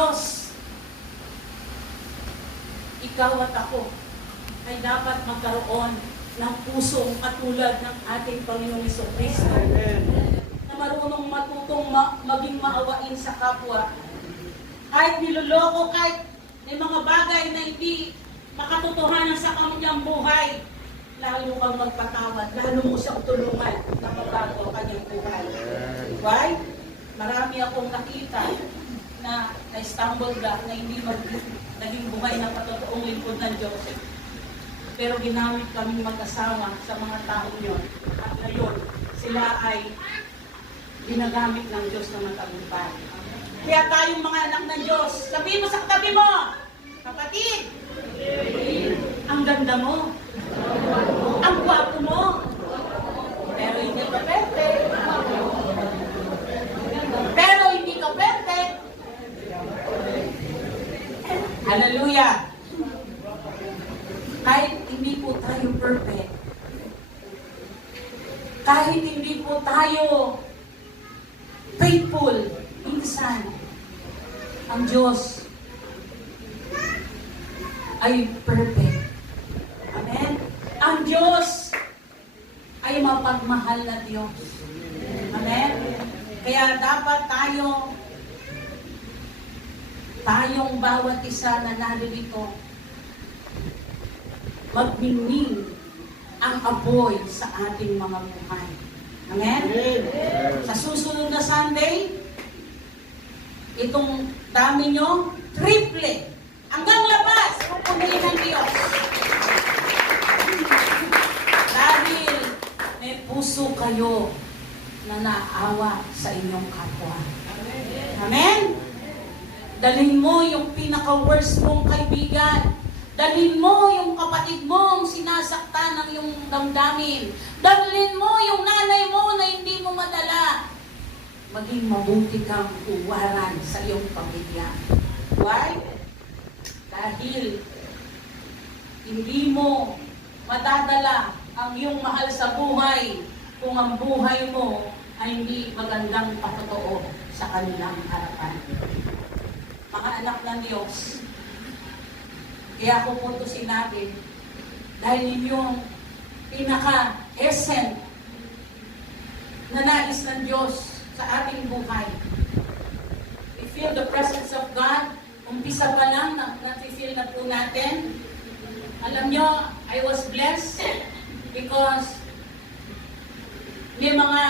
Diyos, ikaw at ako ay dapat magkaroon ng pusong katulad ng ating Panginoong Jesucristo, na marunong matutong maging maawain sa kapwa. Kahit niloloko, kahit may mga bagay na hindi makatotohanan sa kanyang buhay, lalo kang magpatawad, lalo mo siyang tulungan na mabago ang kanyang buhay. Why? Marami akong nakita na na-stumble block na hindi naging buhay na patotoong lingkod ng Diyos. Pero ginamit kami mag-asawa sa mga taong yon. At ngayon, sila ay ginagamit ng Diyos na matagumpay. Kaya tayong mga anak ng Diyos, sabihin mo sa katabi mo, kapatid, ang ganda mo, ang gwapo mo, pero hindi ka perfect. Pero hindi ka perfect. Hallelujah! Kahit hindi po tayo perfect, kahit hindi po tayo faithful, minsan, ang Diyos ay perfect. Amen? Ang Diyos ay mapagmahal na Diyos. Amen? Kaya dapat tayong bawat isa na narito, magmingming ang apoy sa ating mga buhay. Amen? Sa susunod na Sunday, itong dami nyo, triple, hanggang labas, pupunuin ng Diyos. Dahil may puso kayo na naawa sa inyong kapwa. Amen? Dalhin mo yung pinaka-worst mong kaibigan. Dalhin mo yung kapatid mong sinasaktan ng iyong damdamin. Dalhin mo yung nanay mo na hindi mo madala. Maging mabuti kang uwaran sa iyong pamilya. Why? Dahil hindi mo madadala ang iyong mahal sa buhay kung ang buhay mo ay hindi magandang patotoo sa kanilang harapan. Mga anak ng Diyos, kaya ako po ito sinabi, dahil yung pinaka-essence na nais ng Diyos sa ating buhay. We feel the presence of God. Umpisa pa lang, nafe-feel na po natin. Alam nyo, I was blessed because may mga